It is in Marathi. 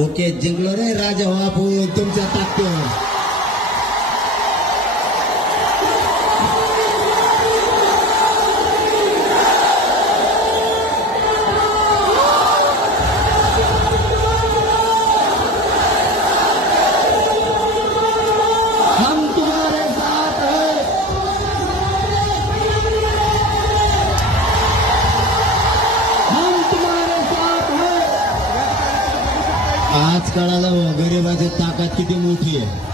ओके, जिंकलो रे राजा बापू तुमच्या ताकदीवर. हम तुम्हारे साथ हैं. हम तुम्हारे साथ हैं. आज कळालं गरिबाची ताकद किती मोठी आहे.